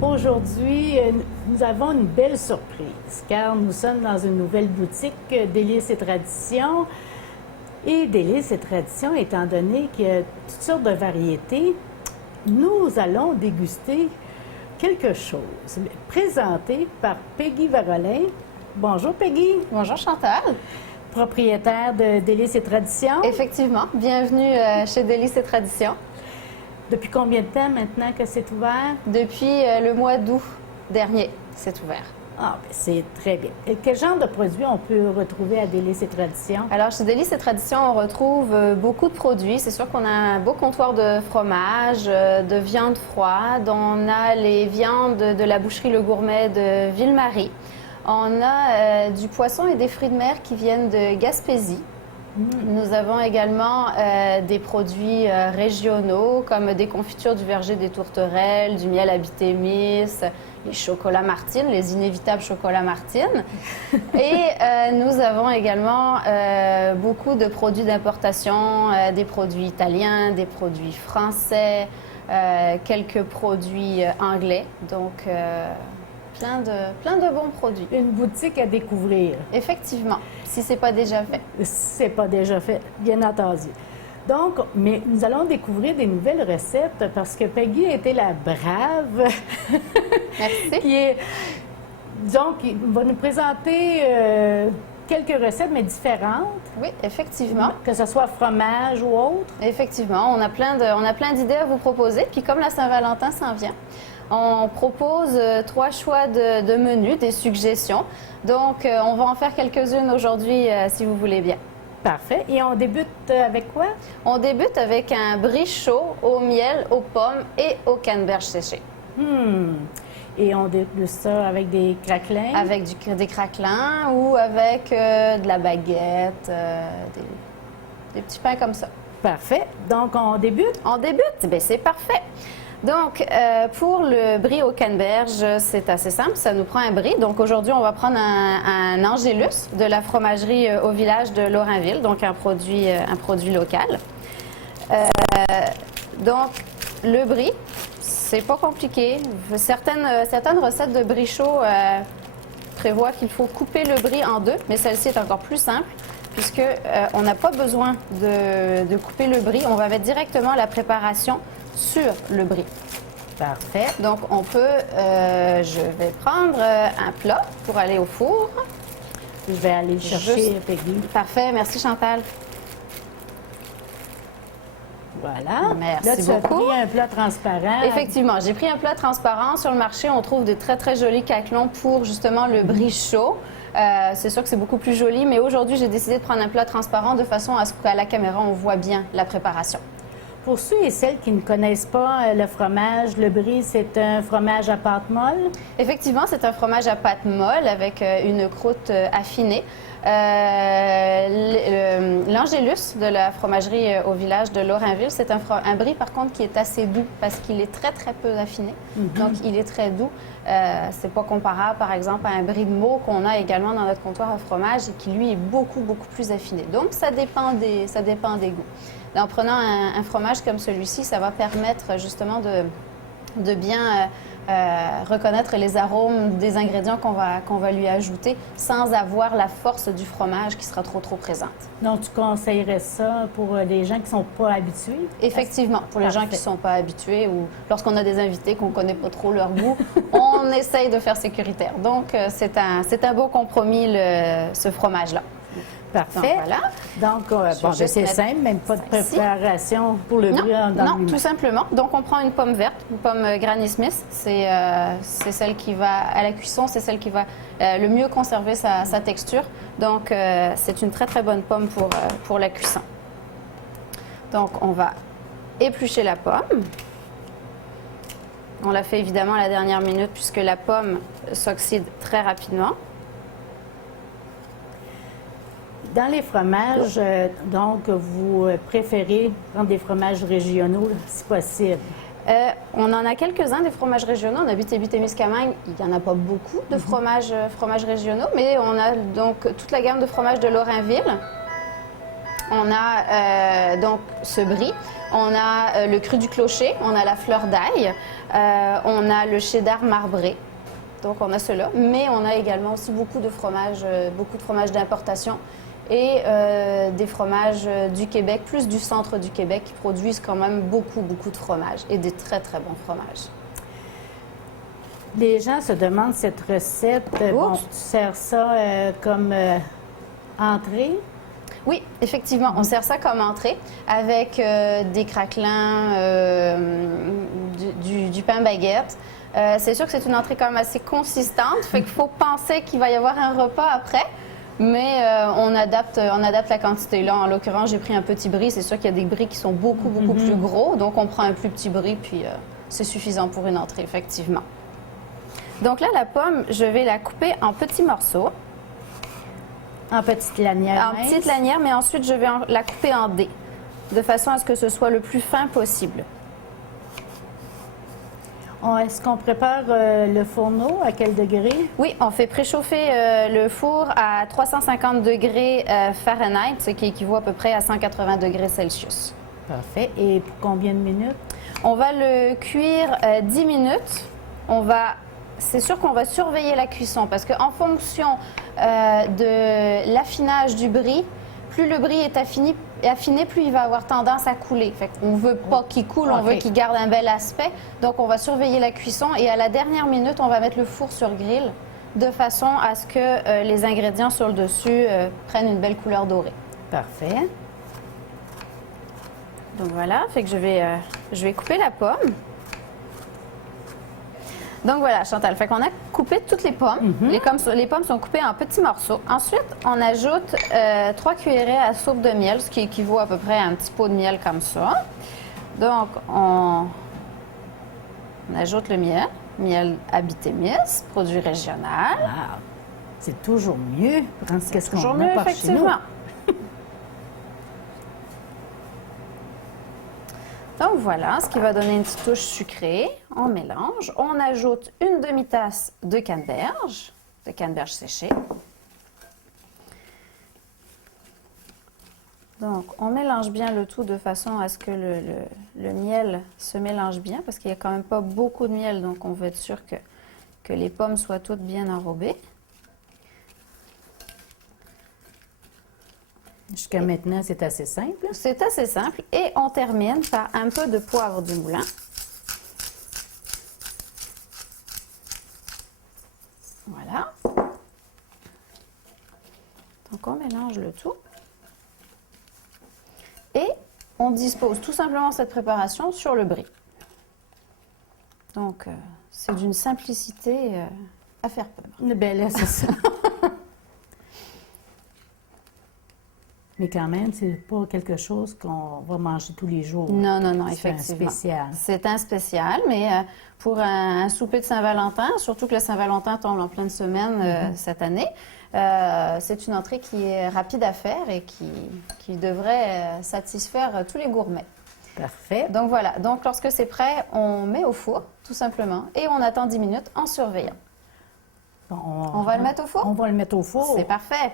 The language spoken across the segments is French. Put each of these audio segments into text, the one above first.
Aujourd'hui, nous avons une belle surprise car nous sommes dans une nouvelle boutique Délices et Traditions. Et Délices et Traditions, étant donné qu'il y a toutes sortes de variétés, nous allons déguster quelque chose présenté par Peggy Varolin. Bonjour Peggy. Bonjour Chantal. Propriétaire de Délices et Traditions. Effectivement, bienvenue chez Délices et Traditions. Depuis combien de temps maintenant que c'est ouvert? Depuis le mois d'août dernier, c'est ouvert. Ah, bien, c'est très bien. Et quel genre de produits on peut retrouver à Délices et Traditions? Alors, chez Délices et Traditions, on retrouve beaucoup de produits. C'est sûr qu'on a un beau comptoir de fromage, de viande froide. On a les viandes de la boucherie Le Gourmet de Ville-Marie. On a du poisson et des fruits de mer qui viennent de Gaspésie. Nous avons également des produits régionaux comme des confitures du verger des Tourterelles, du miel à Bitémis, les chocolats Martine, les inévitables chocolats Martine. Et nous avons également beaucoup de produits d'importation, des produits italiens, des produits français, quelques produits anglais. Donc, plein de bons produits. Une boutique à découvrir. Effectivement, si ce n'est pas déjà fait. C'est pas déjà fait, bien entendu. Donc, mais nous allons découvrir des nouvelles recettes parce que Peggy était la brave. Merci. Donc, il va nous présenter quelques recettes, mais différentes. Oui, effectivement. Que ce soit fromage ou autre. Effectivement, on a plein d'idées à vous proposer. Puis comme la Saint-Valentin s'en vient, on propose 3 choix de menus, des suggestions. Donc, on va en faire quelques-unes aujourd'hui, si vous voulez bien. Parfait. Et on débute avec quoi? On débute avec un brie chaud au miel, aux pommes et aux canneberges séchées. Et on débute ça avec des craquelins? Avec des craquelins ou avec de la baguette, des petits pains comme ça. Parfait. Donc, on débute? On débute? Bien, c'est parfait. Donc, pour le brie aux canneberges, c'est assez simple. Ça nous prend un brie. Donc, aujourd'hui, on va prendre un Angélus de la fromagerie au village de Lorrainville, donc un produit local. Donc, le brie, c'est pas compliqué. Certaines recettes de brie chaud prévoient qu'il faut couper le brie en deux, mais celle-ci est encore plus simple puisque on n'a pas besoin de couper le brie. On va mettre directement la préparation sur le brie. Parfait. Donc, on peut, je vais prendre un plat pour aller au four. Je vais aller le chercher, Peggy. Parfait, merci Chantal. Voilà. Merci là, tu beaucoup. as pris un plat transparent. Effectivement, j'ai pris un plat transparent. Sur le marché, on trouve de très, très jolis caclons pour justement le brie chaud. C'est sûr que c'est beaucoup plus joli, mais aujourd'hui, j'ai décidé de prendre un plat transparent de façon à ce qu'à la caméra, on voit bien la préparation. Pour ceux et celles qui ne connaissent pas le fromage, le brie, c'est un fromage à pâte molle? Effectivement, c'est un fromage à pâte molle avec une croûte affinée. L'Angélus de la fromagerie au village de Lorrainville, c'est un brie par contre qui est assez doux parce qu'il est très très peu affiné. Donc il est très doux. C'est pas comparable par exemple à un brie de Meaux qu'on a également dans notre comptoir à fromage et qui lui est beaucoup plus affiné. Donc ça dépend des goûts. En prenant un fromage comme celui-ci, ça va permettre justement de bien reconnaître les arômes des ingrédients qu'on va lui ajouter sans avoir la force du fromage qui sera trop présente. Donc, tu conseillerais ça pour les gens qui ne sont pas habitués? Effectivement, pour les gens qui ne sont pas habitués ou lorsqu'on a des invités qu'on ne connaît pas trop leur goût, on essaye de faire sécuritaire. Donc, c'est un bon compromis, ce fromage-là. Parfait. Donc, voilà. Donc, c'est simple, même pas de préparation pour le brie dans Non, tout simplement. Donc, on prend une pomme verte, une pomme Granny Smith. C'est celle qui va, à la cuisson, c'est celle qui va le mieux conserver sa texture. Donc, c'est une très, très bonne pomme pour la cuisson. Donc, on va éplucher la pomme. On la fait évidemment à la dernière minute puisque la pomme s'oxyde très rapidement. Dans les fromages, donc, vous préférez prendre des fromages régionaux, si possible? On en a quelques-uns des fromages régionaux. On habite Témiscamingue, il n'y en a pas beaucoup de fromages régionaux, mais on a donc toute la gamme de fromages de Lorrainville. On a donc ce brie, on a le cru du clocher, on a la fleur d'ail, on a le cheddar marbré. Donc on a cela, mais on a également aussi beaucoup de fromages d'importation et des fromages du Québec, plus du centre du Québec, qui produisent quand même beaucoup de fromages et des très bons fromages. Les gens se demandent cette recette. Bon, tu sers ça comme entrée? Oui, effectivement, on sert ça comme entrée avec des craquelins, du pain baguette. C'est sûr que c'est une entrée quand même assez consistante, fait qu'il faut penser qu'il va y avoir un repas après, mais on adapte la quantité. Là, en l'occurrence, j'ai pris un petit brie. C'est sûr qu'il y a des bris qui sont beaucoup plus gros, donc on prend un plus petit brie, puis c'est suffisant pour une entrée, effectivement. Donc là, la pomme, je vais la couper en petits morceaux. En petites lanières. En petites lanières, mais ensuite, je vais la couper en dés, de façon à ce que ce soit le plus fin possible. Est-ce qu'on prépare le fourneau? À quel degré? Oui, on fait préchauffer le four à 350 degrés Fahrenheit, ce qui équivaut à peu près à 180 degrés Celsius. Parfait. Et pour combien de minutes? On va le cuire 10 minutes. C'est sûr qu'on va surveiller la cuisson parce qu'en fonction de l'affinage du brie, plus le brie est affiné, plus il va avoir tendance à couler. On ne veut pas qu'il coule, on veut qu'il garde un bel aspect. Donc, on va surveiller la cuisson et à la dernière minute, on va mettre le four sur grill de façon à ce que les ingrédients sur le dessus prennent une belle couleur dorée. Parfait. Donc voilà, fait que je vais couper la pomme. Donc voilà, Chantal, fait qu'on a coupé toutes les pommes. Les pommes sont coupées en petits morceaux. Ensuite, on ajoute 3 cuillerées à soupe de miel, ce qui équivaut à peu près à un petit pot de miel comme ça. Donc, on ajoute le miel Habitémis, produit régional. Ah, c'est toujours mieux. C'est toujours mieux, effectivement. Donc voilà, ce qui va donner une petite touche sucrée. On mélange. On ajoute une demi-tasse de canneberge séchée. Donc, on mélange bien le tout de façon à ce que le miel se mélange bien, parce qu'il n'y a quand même pas beaucoup de miel, donc on veut être sûr que les pommes soient toutes bien enrobées. Jusqu'à maintenant, c'est assez simple. C'est assez simple. Et on termine par un peu de poivre du moulin. Voilà. Donc, on mélange le tout. Et on dispose tout simplement cette préparation sur le brie. Donc, c'est d'une simplicité à faire peur. Ben là, c'est ça. Mais quand même, c'est pas quelque chose qu'on va manger tous les jours. Non, C'est effectivement. un spécial. C'est un spécial, mais pour un souper de Saint-Valentin, surtout que le Saint-Valentin tombe en pleine semaine cette année, c'est une entrée qui est rapide à faire et qui devrait satisfaire tous les gourmets. Parfait. Donc voilà, donc lorsque c'est prêt, on met au four, tout simplement, et on attend 10 minutes en surveillant. On va le mettre au four? On va le mettre au four. C'est parfait.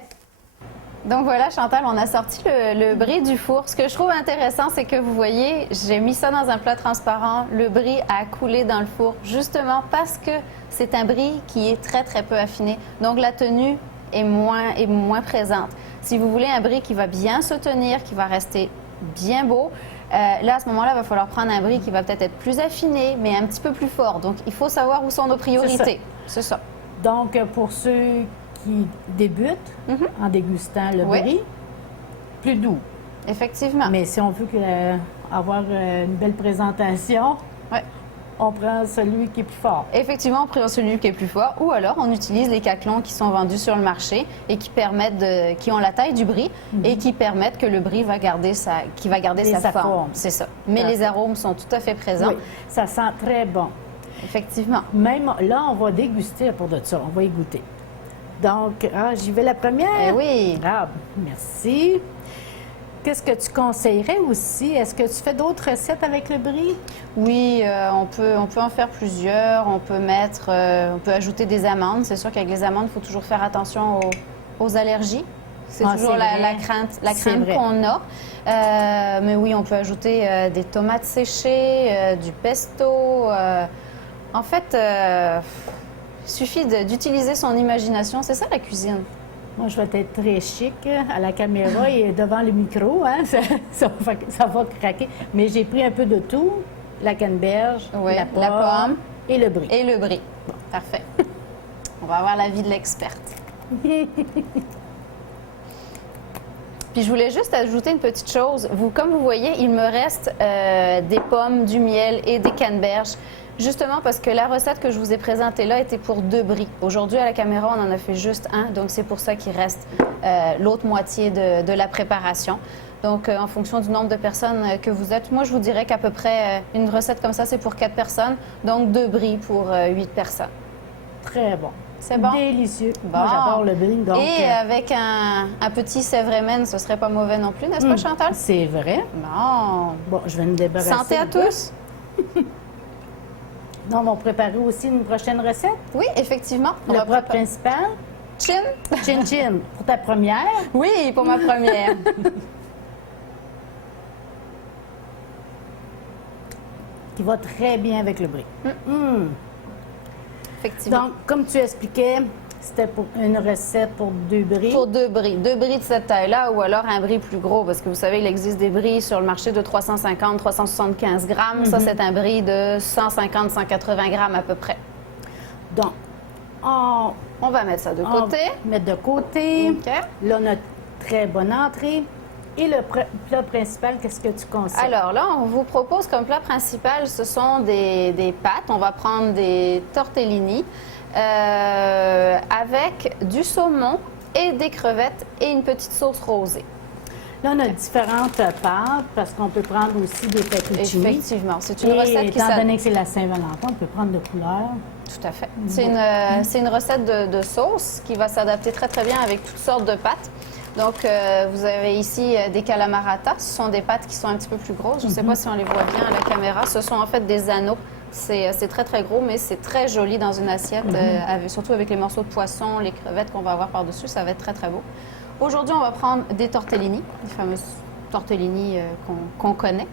Donc voilà, Chantal, on a sorti le brie du four. Ce que je trouve intéressant, c'est que vous voyez, j'ai mis ça dans un plat transparent. Le brie a coulé dans le four, justement parce que c'est un brie qui est très peu affiné. Donc la tenue est moins présente. Si vous voulez un brie qui va bien se tenir, qui va rester bien beau, là, à ce moment-là, il va falloir prendre un brie qui va peut-être être plus affiné, mais un petit peu plus fort. Donc, il faut savoir où sont nos priorités. C'est ça. Donc, pour ceux qui débutent en dégustant le brie, plus doux. Effectivement. Mais si on veut avoir une belle présentation, on prend celui qui est plus fort. Effectivement, on prend celui qui est plus fort, ou alors on utilise les caclons qui sont vendus sur le marché et qui ont la taille du brie et qui permettent que le brie va garder sa forme. C'est ça. Mais les arômes sont tout à fait présents. Oui, ça sent très bon. Effectivement. Même là, on va déguster pour de ça. On va y goûter. Donc, j'y vais la première. Oui. Ah, merci. Qu'est-ce que tu conseillerais aussi? Est-ce que tu fais d'autres recettes avec le brie? Oui, on peut en faire plusieurs. On peut ajouter des amandes. C'est sûr qu'avec les amandes, il faut toujours faire attention aux allergies. C'est Ah, toujours c'est vrai. la crainte C'est vrai. qu'on a. Mais oui, on peut ajouter des tomates séchées, du pesto. En fait, il suffit d'utiliser son imagination. C'est ça la cuisine. Moi, je vais être très chic à la caméra et devant le micro, hein, ça va craquer. Mais j'ai pris un peu de tout, la canneberge, Oui, la la pomme et le brie. et le brie. Bon, parfait. On va avoir l'avis de l'experte. Puis je voulais juste ajouter une petite chose. Comme vous voyez, il me reste des pommes, du miel et des canneberges. Justement parce que la recette que je vous ai présentée là était pour 2 bris. Aujourd'hui, à la caméra, on en a fait juste un. Donc, c'est pour ça qu'il reste l'autre moitié de la préparation. Donc, en fonction du nombre de personnes que vous êtes, moi, je vous dirais qu'à peu près une recette comme ça, c'est pour 4 personnes. Donc, 2 bris pour 8 personnes. Très bon. C'est bon? Délicieux. Bon. Moi, j'adore le brie. Donc, Et avec un petit Sèvres-Mène, ce serait pas mauvais non plus, n'est-ce pas, Chantal? c'est vrai. Bon. Bon, je vais me débarrasser. Santé à de ça. tous! Donc, on va préparer aussi une prochaine recette. Oui, effectivement. On Le va plat préparer. principal, Chin? chin chin, pour ta première. Oui, pour ma première. Qui va très bien avec le brie. Effectivement. Donc, comme tu expliquais, c'était pour une recette pour 2 bris. Pour 2 bris. 2 bris de cette taille-là ou alors un bris plus gros parce que vous savez, il existe des bris sur le marché de 350-375 grammes. Ça, c'est un bris de 150-180 grammes à peu près. Donc, On va mettre ça de on côté. va mettre de côté. OK. Là, notre très bonne entrée. Et le plat principal, qu'est-ce que tu conseilles? Alors là, on vous propose comme plat principal, ce sont des pâtes. On va prendre des tortellini avec du saumon et des crevettes et une petite sauce rosée. Là, on a différentes pâtes parce qu'on peut prendre aussi des fettuccini. Effectivement, c'est une Et recette qui étant s'adapte. donné que c'est la Saint-Valentin, on peut prendre de couleurs. Tout à fait. C'est une recette de sauce qui va s'adapter très, très bien avec toutes sortes de pâtes. Donc, vous avez ici des calamaratas. Ce sont des pâtes qui sont un petit peu plus grosses. Je ne sais pas si on les voit bien à la caméra. Ce sont en fait des anneaux. C'est très, très gros, mais c'est très joli dans une assiette, surtout avec les morceaux de poisson, les crevettes qu'on va avoir par-dessus. Ça va être très, très beau. Aujourd'hui, on va prendre des tortellini, les fameuses tortellini qu'on connaît.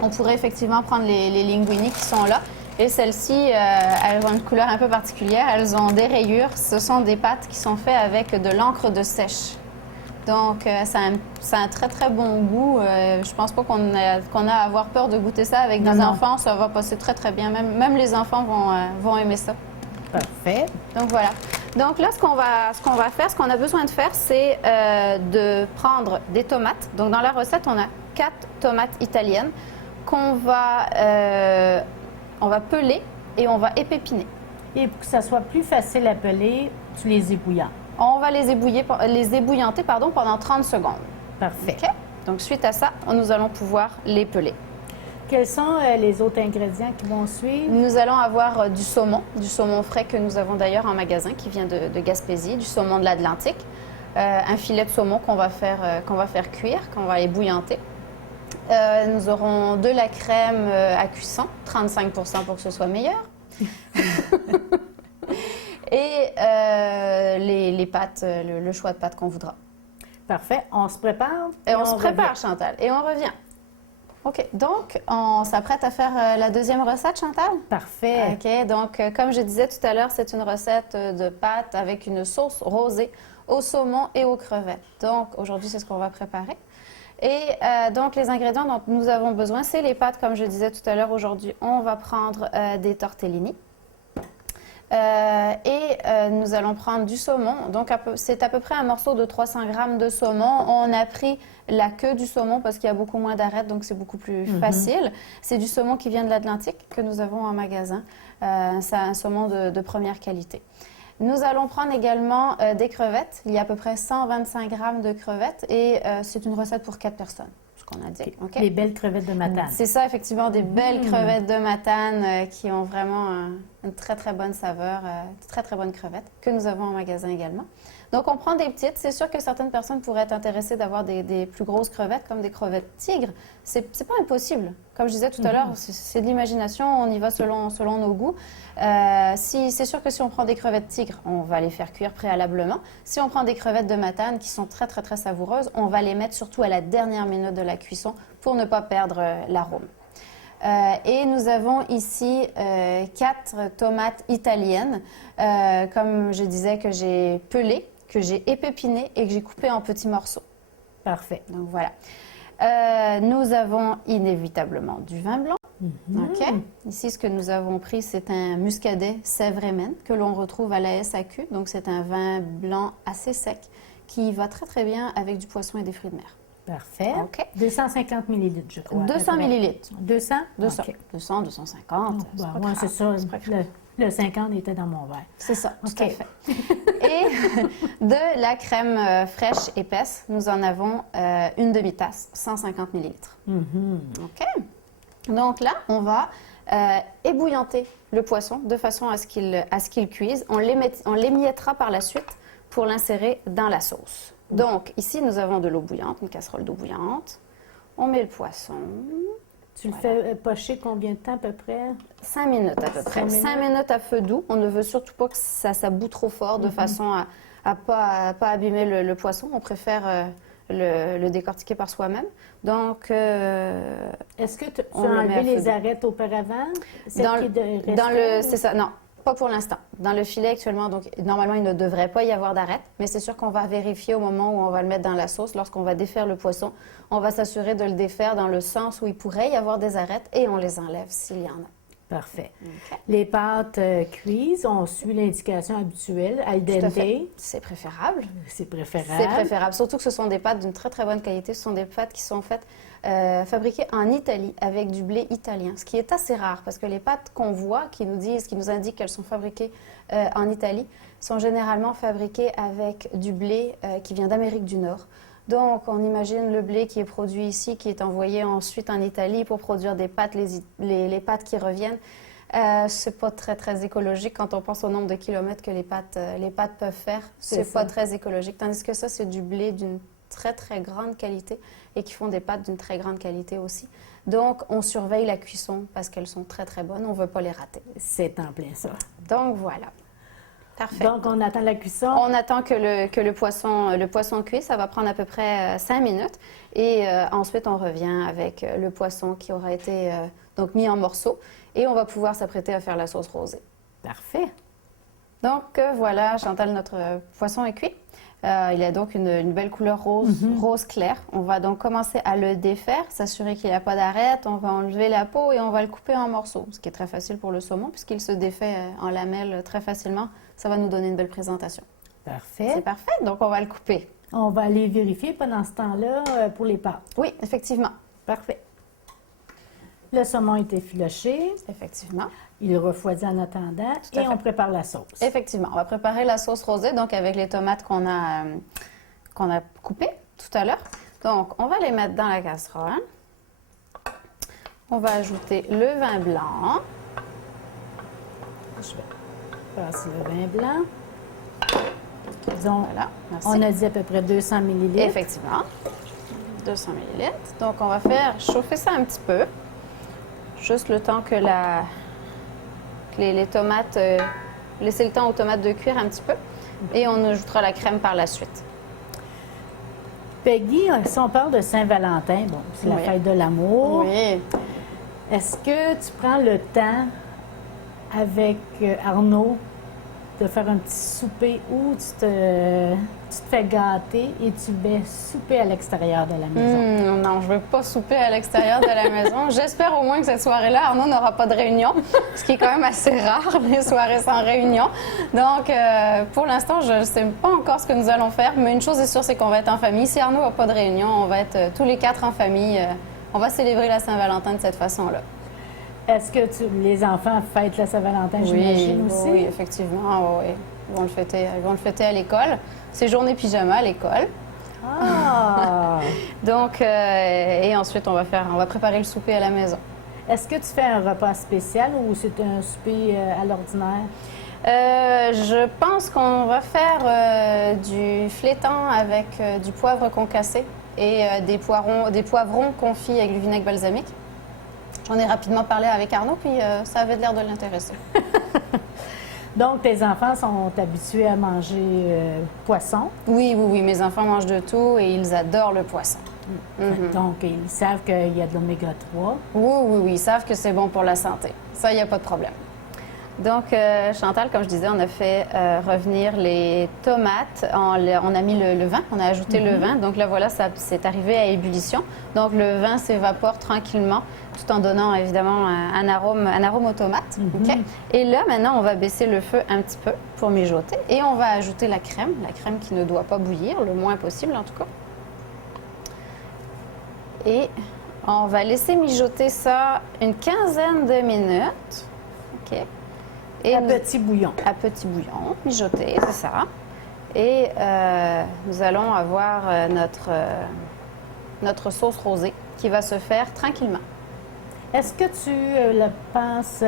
On pourrait effectivement prendre les linguini qui sont là. Et celles-ci, elles ont une couleur un peu particulière. Elles ont des rayures. Ce sont des pâtes qui sont faites avec de l'encre de sèche. Donc, ça a un très, très bon goût. Je pense pas qu'on a à avoir peur de goûter ça avec des enfants. Ça va passer très, très bien. Même les enfants vont aimer ça. Parfait. Donc, voilà. Donc là, ce qu'on a besoin de faire, c'est de prendre des tomates. Donc, dans la recette, on a 4 tomates italiennes qu'on va peler et on va épépiner. Et pour que ça soit plus facile à peler, tu les ébouillantes. On va les ébouillanter pendant 30 secondes. Parfait. OK? Donc, suite à ça, nous allons pouvoir les peler. Quels sont les autres ingrédients qui vont suivre? Nous allons avoir du saumon frais que nous avons d'ailleurs en magasin qui vient de Gaspésie, du saumon de l'Atlantique, un filet de saumon qu'on va faire cuire, qu'on va ébouillanter. Nous aurons de la crème à cuisson, 35% pour que ce soit meilleur. Et les pâtes, le choix de pâtes qu'on voudra. Parfait. On se prépare? Et on se prépare, revient. Chantal. Et on revient. OK. Donc, on s'apprête à faire la deuxième recette, Chantal? Parfait. OK. Donc, comme je disais tout à l'heure, c'est une recette de pâtes avec une sauce rosée au saumon et aux crevettes. Donc, aujourd'hui, c'est ce qu'on va préparer. Et donc, les ingrédients dont nous avons besoin, c'est les pâtes, comme je disais tout à l'heure. Aujourd'hui, on va prendre des tortellini. Nous allons prendre du saumon. Donc, c'est à peu près un morceau de 300 grammes de saumon. On a pris la queue du saumon parce qu'il y a beaucoup moins d'arêtes, donc c'est beaucoup plus facile. C'est du saumon qui vient de l'Atlantique que nous avons en magasin. C'est un saumon de première qualité. Nous allons prendre également des crevettes. Il y a à peu près 125 grammes de crevettes et c'est une recette pour 4 personnes, ce qu'on a dit. Okay? Les belles crevettes de Matane. C'est ça, effectivement, des belles crevettes de Matane qui ont vraiment une très très bonne saveur, très très bonne crevette que nous avons en magasin également. Donc on prend des petites. C'est sûr que certaines personnes pourraient être intéressées d'avoir des plus grosses crevettes comme des crevettes tigres. C'est pas impossible. Comme je disais tout à l'heure, c'est de l'imagination. On y va selon nos goûts. C'est sûr que si on prend des crevettes tigres, on va les faire cuire préalablement. Si on prend des crevettes de Matane qui sont très très très savoureuses, on va les mettre surtout à la dernière minute de la cuisson pour ne pas perdre l'arôme. Et nous avons ici 4 tomates italiennes, comme je disais, que j'ai pelées, que j'ai épépinées et que j'ai coupées en petits morceaux. Parfait. Donc voilà. Nous avons inévitablement du vin blanc. OK. Ici, ce que nous avons pris, c'est un muscadet Sèvres et Maine que l'on retrouve à la SAQ. Donc c'est un vin blanc assez sec qui va très très bien avec du poisson et des fruits de mer. Parfait. OK. 250 millilitres, je crois. 200 millilitres. 200? 200. OK. 200, 250. Moi, c'est ça. Le 50 était dans mon verre. C'est ça, tout OK. à fait. Et de la crème fraîche épaisse, nous en avons une demi-tasse, 150 millilitres. OK. Donc là, on va ébouillanter le poisson de façon à ce qu'il cuise. On l'émiettera par la suite pour l'insérer dans la sauce. Donc, ici, nous avons de l'eau bouillante, une casserole d'eau bouillante. On met le poisson. Tu le fais pocher combien de temps à peu près? 5 minutes à peu près. 5 minutes à feu doux. On ne veut surtout pas que ça bout trop fort de façon à pas abîmer le poisson. On préfère le décortiquer par soi-même. Donc, est-ce que tu as enlevé les arêtes auparavant? C'est ça, non. Pas pour l'instant. Dans le filet actuellement, donc normalement, il ne devrait pas y avoir d'arête, mais c'est sûr qu'on va vérifier au moment où on va le mettre dans la sauce. Lorsqu'on va défaire le poisson, on va s'assurer de le défaire dans le sens où il pourrait y avoir des arêtes et on les enlève s'il y en a. Parfait. Okay. Les pâtes cuises, on suit l'indication habituelle, al dente. C'est préférable. C'est préférable. C'est préférable, surtout que ce sont des pâtes d'une très très bonne qualité. Ce sont des pâtes qui sont faites fabriquées en Italie avec du blé italien, ce qui est assez rare parce que les pâtes qu'on voit, qui nous indiquent qu'elles sont fabriquées en Italie, sont généralement fabriquées avec du blé qui vient d'Amérique du Nord. Donc, on imagine le blé qui est produit ici, qui est envoyé ensuite en Italie pour produire des pâtes, les pâtes qui reviennent. C'est pas très, très écologique quand on pense au nombre de kilomètres que les pâtes peuvent faire. C'est pas très écologique. Tandis que ça, c'est du blé d'une très, très grande qualité et qui font des pâtes d'une très grande qualité aussi. Donc, on surveille la cuisson parce qu'elles sont très, très bonnes. On ne veut pas les rater. C'est en plein ça. Donc, voilà. Parfait. Donc, on attend la cuisson. On attend que le poisson cuise. Ça va prendre à peu près 5 minutes. Et ensuite, on revient avec le poisson qui aura été donc mis en morceaux. Et on va pouvoir s'apprêter à faire la sauce rosée. Parfait. Donc, voilà, Chantal, notre poisson est cuit. Il a donc une belle couleur rose clair. On va donc commencer à le défaire, s'assurer qu'il n'y a pas d'arête. On va enlever la peau et on va le couper en morceaux, ce qui est très facile pour le saumon puisqu'il se défait en lamelles très facilement. Ça va nous donner une belle présentation. Parfait. C'est parfait, donc on va le couper. On va aller vérifier pendant ce temps-là pour les pâtes. Oui, effectivement. Parfait. Le saumon est effiloché. Effectivement. Il refroidit en attendant et on prépare la sauce. Effectivement. On va préparer la sauce rosée, donc avec les tomates qu'on a coupées tout à l'heure. Donc, on va les mettre dans la casserole. On va ajouter le vin blanc. Je vais passer le vin blanc. Disons, Voilà, merci. on a dit à peu près 200 ml. Effectivement. 200 ml. Donc, on va faire chauffer ça un petit peu. Juste le temps que les tomates, laisser le temps aux tomates de cuire un petit peu. Et on ajoutera la crème par la suite. Peggy, si on parle de Saint-Valentin, bon, c'est la fête de l'amour. Oui. Est-ce que tu prends le temps avec Arnaud de faire un petit souper où tu te fais gâter et tu vas souper à l'extérieur de la maison? Non, je ne veux pas souper à l'extérieur de la maison. J'espère au moins que cette soirée-là, Arnaud n'aura pas de réunion, ce qui est quand même assez rare, les soirées sans réunion. Donc, pour l'instant, je ne sais pas encore ce que nous allons faire, mais une chose est sûre, c'est qu'on va être en famille. Si Arnaud n'a pas de réunion, on va être tous les 4 en famille. On va célébrer la Saint-Valentin de cette façon-là. Est-ce que les enfants fêtent la Saint-Valentin, j'imagine aussi? Oui, effectivement. Oui. Ils vont le fêter à l'école. C'est journée pyjama à l'école. Ah! Donc, et ensuite, on va préparer le souper à la maison. Est-ce que tu fais un repas spécial ou c'est un souper à l'ordinaire? Je pense qu'on va faire du flétan avec du poivre concassé et des poivrons confits avec du vinaigre balsamique. J'en ai rapidement parlé avec Arnaud, puis ça avait l'air de l'intéresser. Donc, tes enfants sont habitués à manger poisson. Oui, oui, oui. Mes enfants mangent de tout et ils adorent le poisson. Donc, ils savent qu'il y a de l'oméga 3. Oui, oui, oui. Ils savent que c'est bon pour la santé. Ça, il n'y a pas de problème. Donc, Chantal, comme je disais, on a fait revenir les tomates. On a mis le vin, on a ajouté le vin. Donc là, voilà, ça c'est arrivé à ébullition. Donc, le vin s'évapore tranquillement, tout en donnant évidemment un arôme aux tomates. OK? Et là, maintenant, on va baisser le feu un petit peu pour mijoter. Et on va ajouter la crème qui ne doit pas bouillir, le moins possible en tout cas. Et on va laisser mijoter ça une quinzaine de minutes. OK? Et à petit bouillon. À petit bouillon, mijoter, c'est ça. Et nous allons avoir notre sauce rosée qui va se faire tranquillement. Est-ce que tu le penses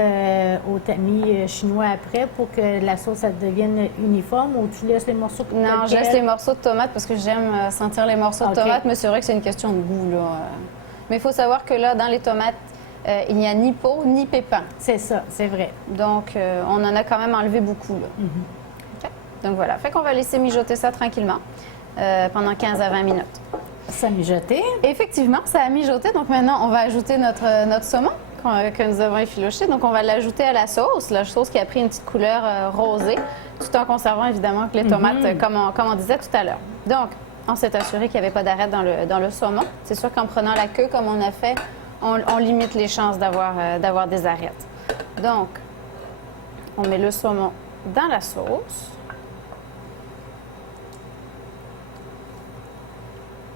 au tamis chinois après pour que la sauce elle devienne uniforme ou tu laisses les morceaux de tomate? Non, je laisse les morceaux de tomate parce que j'aime sentir les morceaux de tomate, mais c'est vrai que c'est une question de goût, là. Mais il faut savoir que là, dans les tomates, il n'y a ni peau ni pépins. C'est ça, c'est vrai. Donc, on en a quand même enlevé beaucoup, là. Okay. Donc, voilà. Fait qu'on va laisser mijoter ça tranquillement pendant 15 à 20 minutes. Ça a mijoté. Effectivement, ça a mijoté. Donc, maintenant, on va ajouter notre saumon que nous avons effiloché. Donc, on va l'ajouter à la sauce qui a pris une petite couleur rosée, tout en conservant, évidemment, que les tomates, comme on disait tout à l'heure. Donc, on s'est assuré qu'il n'y avait pas d'arête dans le saumon. C'est sûr qu'en prenant la queue, comme on a fait, on limite les chances d'avoir des arêtes. Donc, on met le saumon dans la sauce.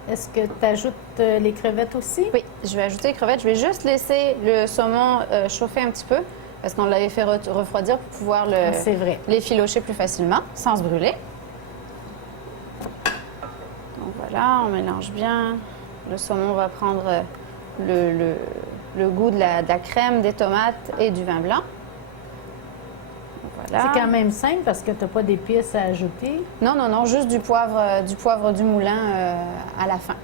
Est-ce que tu ajoutes les crevettes aussi? Oui, je vais ajouter les crevettes. Je vais juste laisser le saumon chauffer un petit peu parce qu'on l'avait fait refroidir pour pouvoir l'effilocher plus facilement, sans se brûler. Donc voilà, on mélange bien. Le saumon va prendre le goût de la crème, des tomates et du vin blanc. Voilà. C'est quand même simple parce que tu n'as pas d'épices à ajouter. Non, non, non, juste du poivre du moulin à la fin.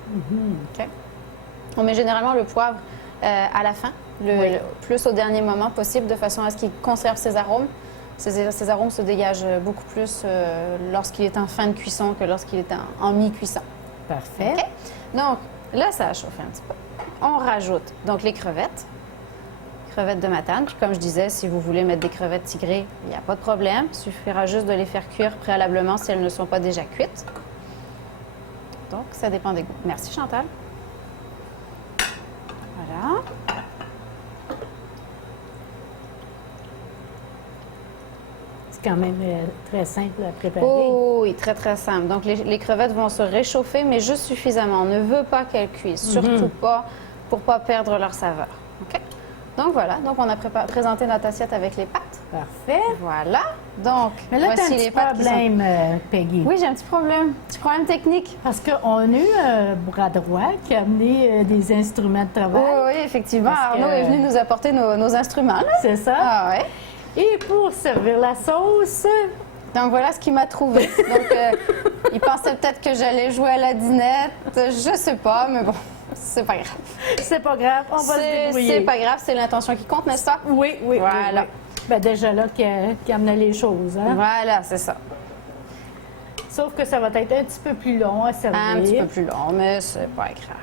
Okay. On met généralement le poivre à la fin, le plus au dernier moment possible, de façon à ce qu'il conserve ses arômes. Ces arômes se dégagent beaucoup plus lorsqu'il est en fin de cuisson que lorsqu'il est en mi-cuisson. Parfait. Okay. Donc, là, ça a chauffé un petit peu. On rajoute donc les crevettes de Matane. Puis comme je disais, si vous voulez mettre des crevettes tigrées, il n'y a pas de problème. Il suffira juste de les faire cuire préalablement si elles ne sont pas déjà cuites. Donc, ça dépend des goûts. Merci, Chantal. Voilà. C'est quand même très simple à préparer. Oh, oui, très, très simple. Donc, les crevettes vont se réchauffer, mais juste suffisamment. On ne veut pas qu'elles cuisent, surtout pas pour ne pas perdre leur saveur. OK? Donc, voilà. Donc, on a présenté notre assiette avec les pâtes. Parfait. Voilà. Donc, mais là, voici les pâtes. Problème, Peggy. Oui, j'ai un petit problème technique. Parce qu'on a eu un bras droit qui a amené des instruments de travail. Oui, effectivement. Arnaud est venu nous apporter nos instruments. C'est ça. Ah, ouais. Et pour servir la sauce... Donc, voilà ce qu'il m'a trouvé. Donc, il pensait peut-être que j'allais jouer à la dinette. Je sais pas, mais bon, c'est pas grave. C'est pas grave, on va se débrouiller. C'est pas grave, c'est l'intention qui compte, n'est-ce pas? Oui, oui, voilà. Oui. Ben déjà là, qui amenait les choses. Hein? Voilà, c'est ça. Sauf que ça va être un petit peu plus long à servir. Un petit peu plus long, mais c'est pas grave.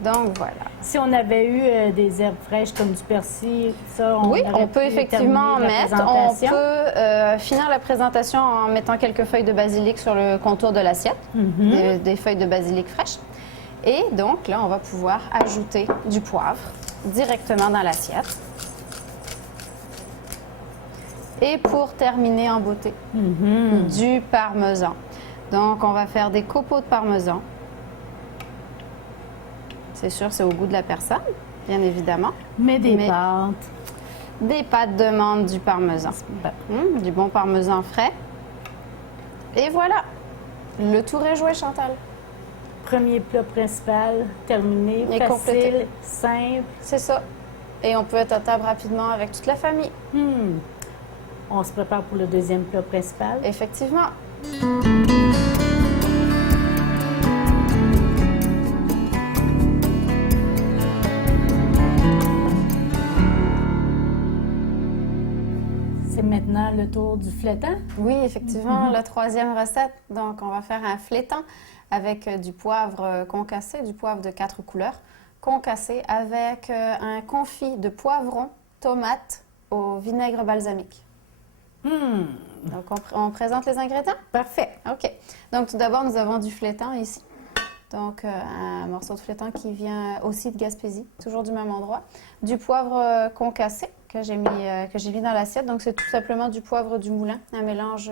Donc, voilà. Si on avait eu des herbes fraîches comme du persil, ça, on peut effectivement en mettre. On peut finir la présentation en mettant quelques feuilles de basilic sur le contour de l'assiette, des feuilles de basilic fraîches. Et donc, là, on va pouvoir ajouter du poivre directement dans l'assiette. Et pour terminer en beauté, du parmesan. Donc, on va faire des copeaux de parmesan. C'est sûr, c'est au goût de la personne, bien évidemment. Mais des pâtes. Des pâtes de menthe, du parmesan. Du bon parmesan frais. Et voilà, le tour est joué, Chantal. Premier plat principal, terminé, facile, simple. C'est ça. Et on peut être à table rapidement avec toute la famille. On se prépare pour le deuxième plat principal. Effectivement. C'est maintenant le tour du flétan. Oui, effectivement, la troisième recette. Donc, on va faire un flétan avec du poivre concassé, du poivre de 4 couleurs, concassé avec un confit de poivron, tomate au vinaigre balsamique. Donc, on présente les ingrédients? Parfait. OK. Donc, tout d'abord, nous avons du flétan ici. Donc, un morceau de flétan qui vient aussi de Gaspésie, toujours du même endroit. Du poivre concassé que j'ai mis dans l'assiette. Donc, c'est tout simplement du poivre du moulin, un mélange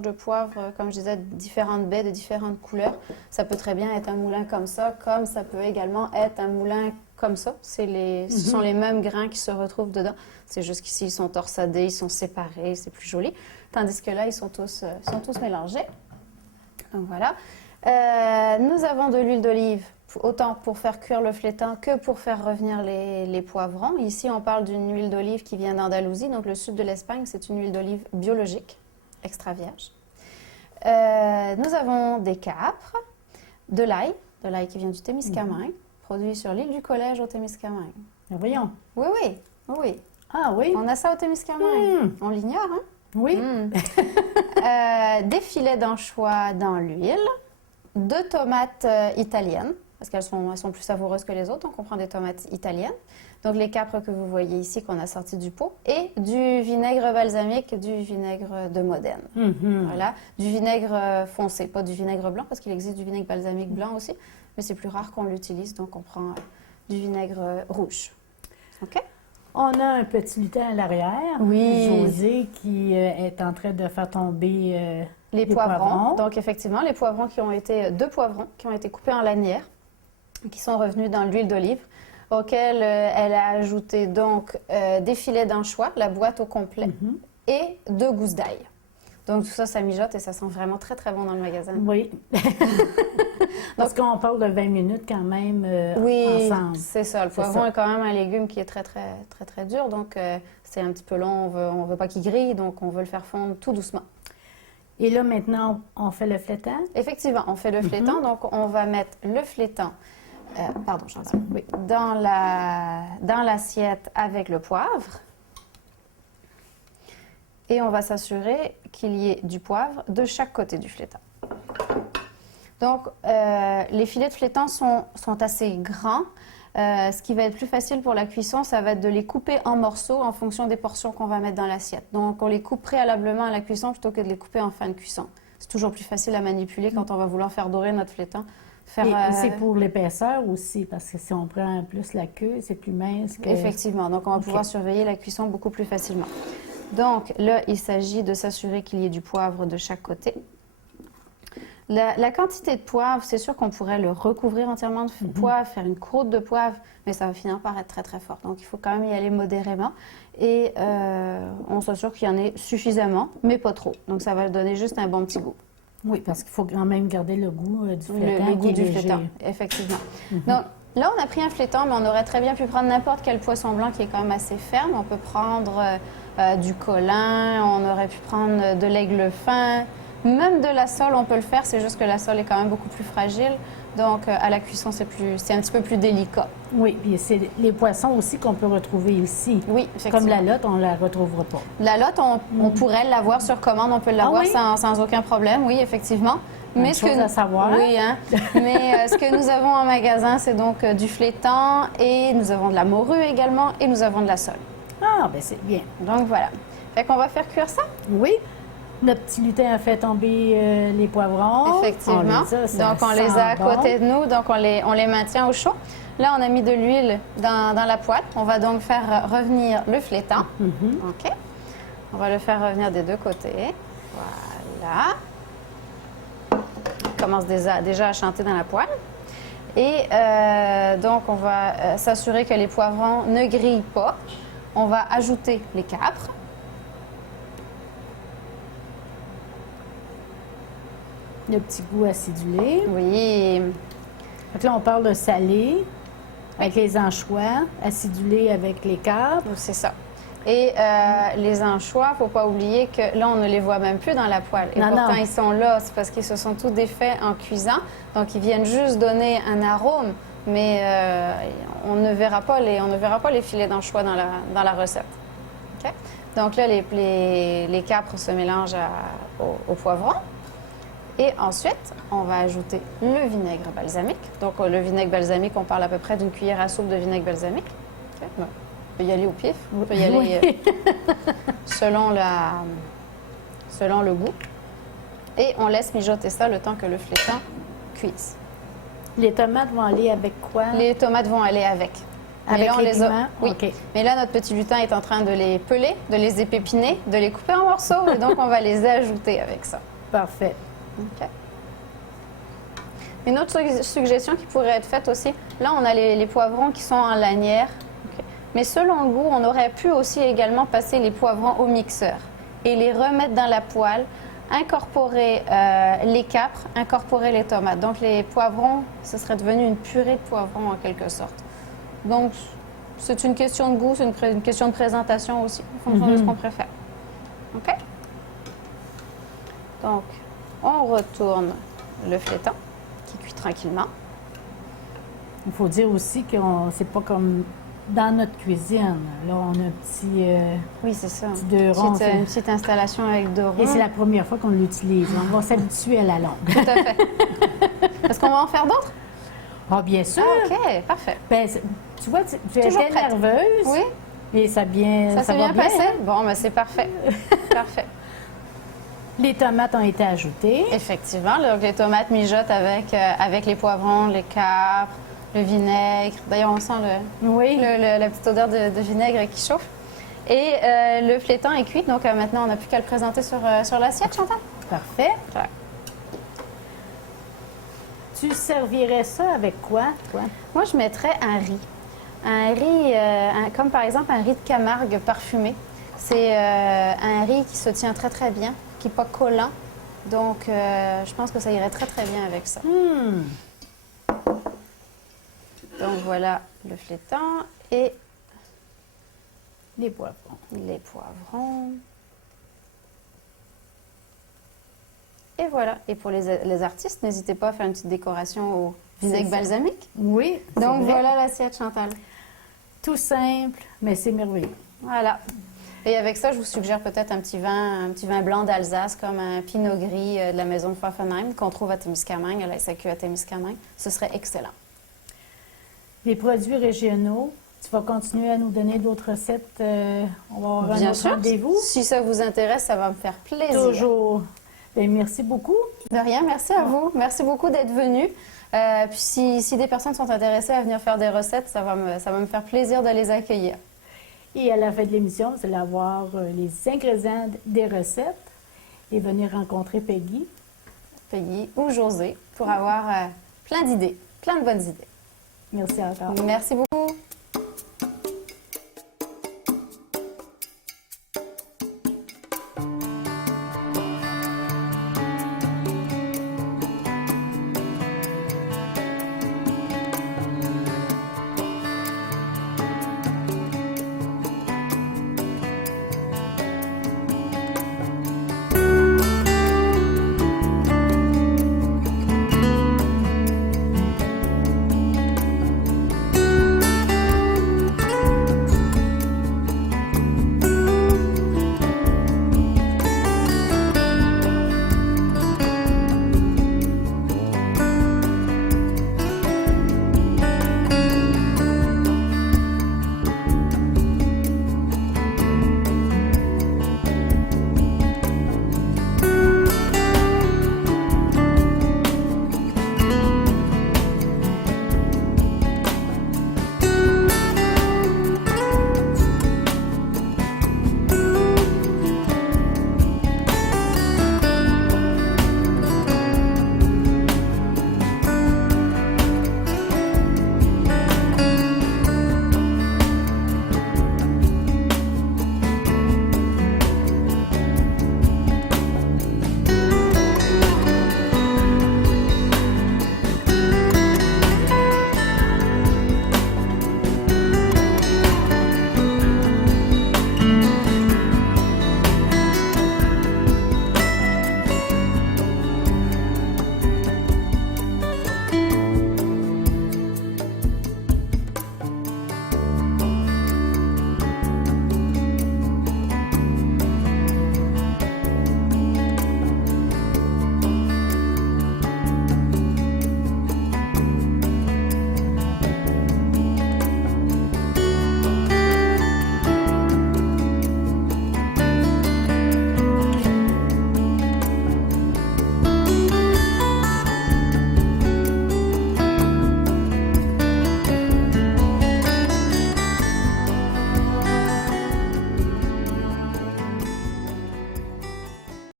de poivre, comme je disais, de différentes baies, de différentes couleurs. Ça peut très bien être un moulin comme ça peut également être un moulin comme ça. Ce sont les mêmes grains qui se retrouvent dedans. C'est juste qu'ici, ils sont torsadés, ils sont séparés, c'est plus joli. Tandis que là, ils sont tous mélangés. Donc, voilà. Nous avons de l'huile d'olive, autant pour faire cuire le flétan que pour faire revenir les poivrons. Ici, on parle d'une huile d'olive qui vient d'Andalousie, donc le sud de l'Espagne. C'est une huile d'olive biologique, extra vierge. Nous avons des capres, de l'ail qui vient du Témiscamingue, produit sur l'île du Collège au Témiscamingue. Voyons. Oui. Ah oui? On a ça au Témiscamingue. On l'ignore, hein? Oui. Des filets d'anchois dans l'huile. 2 tomates italiennes, parce qu'elles sont plus savoureuses que les autres, donc on prend des tomates italiennes. Donc les capres que vous voyez ici, qu'on a sortis du pot, et du vinaigre balsamique, du vinaigre de Modène. Voilà, du vinaigre foncé, pas du vinaigre blanc, parce qu'il existe du vinaigre balsamique blanc aussi, mais c'est plus rare qu'on l'utilise, donc on prend du vinaigre rouge. OK? On a un petit lutin à l'arrière. Oui. José qui est en train de faire tomber les poivrons. Donc, effectivement, les poivrons deux poivrons qui ont été coupés en lanières, qui sont revenus dans l'huile d'olive, auquel elle a ajouté donc des filets d'anchois, la boîte au complet, et 2 gousses d'ail. Donc, tout ça, ça mijote et ça sent vraiment très, très bon dans le magasin. Oui. Parce qu'on parle de 20 minutes quand même ensemble. C'est ça. Le poivron est quand même un légume qui est très, très, très, très dur. Donc, c'est un petit peu long. On veut pas qu'il grille, donc on veut le faire fondre tout doucement. Et là, maintenant, on fait le flétan? Effectivement, on fait le flétan. Donc, on va mettre le flétan, dans l'assiette avec le poivre. Et on va s'assurer qu'il y ait du poivre de chaque côté du flétan. Donc, les filets de flétan sont assez grands. Ce qui va être plus facile pour la cuisson, ça va être de les couper en morceaux en fonction des portions qu'on va mettre dans l'assiette. Donc, on les coupe préalablement à la cuisson plutôt que de les couper en fin de cuisson. C'est toujours plus facile à manipuler quand on va vouloir faire dorer notre flétan. Et c'est pour l'épaisseur aussi, parce que si on prend plus la queue, c'est plus mince que... Effectivement. Donc, on va pouvoir surveiller la cuisson beaucoup plus facilement. Donc, là, il s'agit de s'assurer qu'il y ait du poivre de chaque côté. La quantité de poivre, c'est sûr qu'on pourrait le recouvrir entièrement de poivre, faire une croûte de poivre, mais ça va finir par être très, très fort. Donc, il faut quand même y aller modérément. Et on s'assure qu'il y en ait suffisamment, mais pas trop. Donc, ça va donner juste un bon petit goût. Oui, parce qu'il faut quand même garder le goût du flétan. Le goût du flétan, effectivement. Donc, là, on a pris un flétan, mais on aurait très bien pu prendre n'importe quel poisson blanc qui est quand même assez ferme. On peut prendre du colin, on aurait pu prendre de l'aigle fin. Même de la sole, on peut le faire, c'est juste que la sole est quand même beaucoup plus fragile. Donc, à la cuisson, c'est un petit peu plus délicat. Oui, puis c'est les poissons aussi qu'on peut retrouver ici. Oui, effectivement. Comme la lotte, on ne la retrouvera pas. La lotte, on pourrait l'avoir sur commande, on peut l'avoir sans aucun problème, oui, effectivement. Mais ce à savoir. Oui, hein? Mais ce que nous avons en magasin, c'est donc du flétan et nous avons de la morue également et nous avons de la sole. Ah, bien, c'est bien. Donc, voilà. Fait qu'on va faire cuire ça? Oui. Notre petit lutin a fait tomber les poivrons. Effectivement. Donc, on les a à côté de nous. Donc, on les maintient au chaud. Là, on a mis de l'huile dans la poêle. On va donc faire revenir le flétan. OK. On va le faire revenir des deux côtés. Voilà. Il commence déjà à chanter dans la poêle. Et donc, on va s'assurer que les poivrons ne grillent pas. On va ajouter les capres. Le petit goût acidulé. Oui. Donc là, on parle de salé. Avec les anchois, acidulés avec les capres. C'est ça. Et les anchois, faut pas oublier que là, on ne les voit même plus dans la poêle. Et pourtant, ils sont là, c'est parce qu'ils se sont tous défaits en cuisant. Donc, ils viennent juste donner un arôme, mais on ne verra pas les filets d'anchois dans la recette. Okay? Donc là, les capres se mélangent au poivron. Et ensuite, on va ajouter le vinaigre balsamique. Donc, le vinaigre balsamique, on parle à peu près d'une cuillère à soupe de vinaigre balsamique. Okay? Bon. On peut y aller au pif. On peut y aller selon le goût. Et on laisse mijoter ça le temps que le flétan cuise. Les tomates vont aller avec quoi? Les tomates vont aller avec. Avec là, les piments? Oui. OK. Mais là, notre petit lutin est en train de les peler, de les épépiner, de les couper en morceaux. Et donc, on va les ajouter avec ça. Parfait. OK. Une autre suggestion qui pourrait être faite aussi, là, on a les poivrons qui sont en lanière. Okay. Mais selon le goût, on aurait pu aussi également passer les poivrons au mixeur et les remettre dans la poêle, incorporer les capres, incorporer les tomates. Donc, les poivrons, ce serait devenu une purée de poivrons en quelque sorte. Donc, c'est une question de goût, c'est une question de présentation aussi, en fonction de ce qu'on préfère. OK? Donc, on retourne le flétan qui cuit tranquillement. Il faut dire aussi que c'est pas comme dans notre cuisine. Là, on a un petit, Oui, c'est ça. petit deux ronds. Une petite installation avec deux ronds. Et c'est la première fois qu'on l'utilise. On va s'habituer à la longue. Tout à fait. Est-ce qu'on va en faire d'autres? Ah, bien sûr. Ah, OK, parfait. Ben, tu vois, tu étais prête. nerveuse. Oui. Et ça Ça s'est va bien passé? hein? Bon, ben c'est parfait. Parfait. Les tomates ont été ajoutées. Effectivement, donc les tomates mijotent avec les poivrons, les capres, le vinaigre. D'ailleurs, on sent la petite odeur de vinaigre qui chauffe. Et le flétan est cuit, donc maintenant, on n'a plus qu'à le présenter sur l'assiette, Chantal. Parfait. Ouais. Tu servirais ça avec quoi, toi? Moi, je mettrais un riz. Un riz, comme par exemple un riz de Camargue parfumé. C'est un riz qui se tient très, très bien, qui n'est pas collant. Donc, je pense que ça irait très, très bien avec ça. Donc, voilà le flétan et les poivrons. Les poivrons. Et voilà. Et pour les artistes, n'hésitez pas à faire une petite décoration au vinaigre balsamique. Oui. Donc, voilà l'assiette, Chantal. Tout simple, mais c'est merveilleux. Voilà. Et avec ça, je vous suggère peut-être un petit vin blanc d'Alsace, comme un Pinot Gris de la maison de Pfaffenheim, qu'on trouve à Témiscamingue, à la SAQ à Témiscamingue. Ce serait excellent. Les produits régionaux, tu vas continuer à nous donner d'autres recettes. On va avoir un autre rendez-vous. Si ça vous intéresse, ça va me faire plaisir. Toujours. Bien, merci beaucoup. De rien, merci à vous. Merci beaucoup d'être venu. Puis si des personnes sont intéressées à venir faire des recettes, ça va me faire plaisir de les accueillir. Et à la fin de l'émission, vous allez avoir les ingrédients des recettes et venir rencontrer Peggy. Peggy ou José pour avoir plein d'idées, plein de bonnes idées. Merci encore. Merci beaucoup.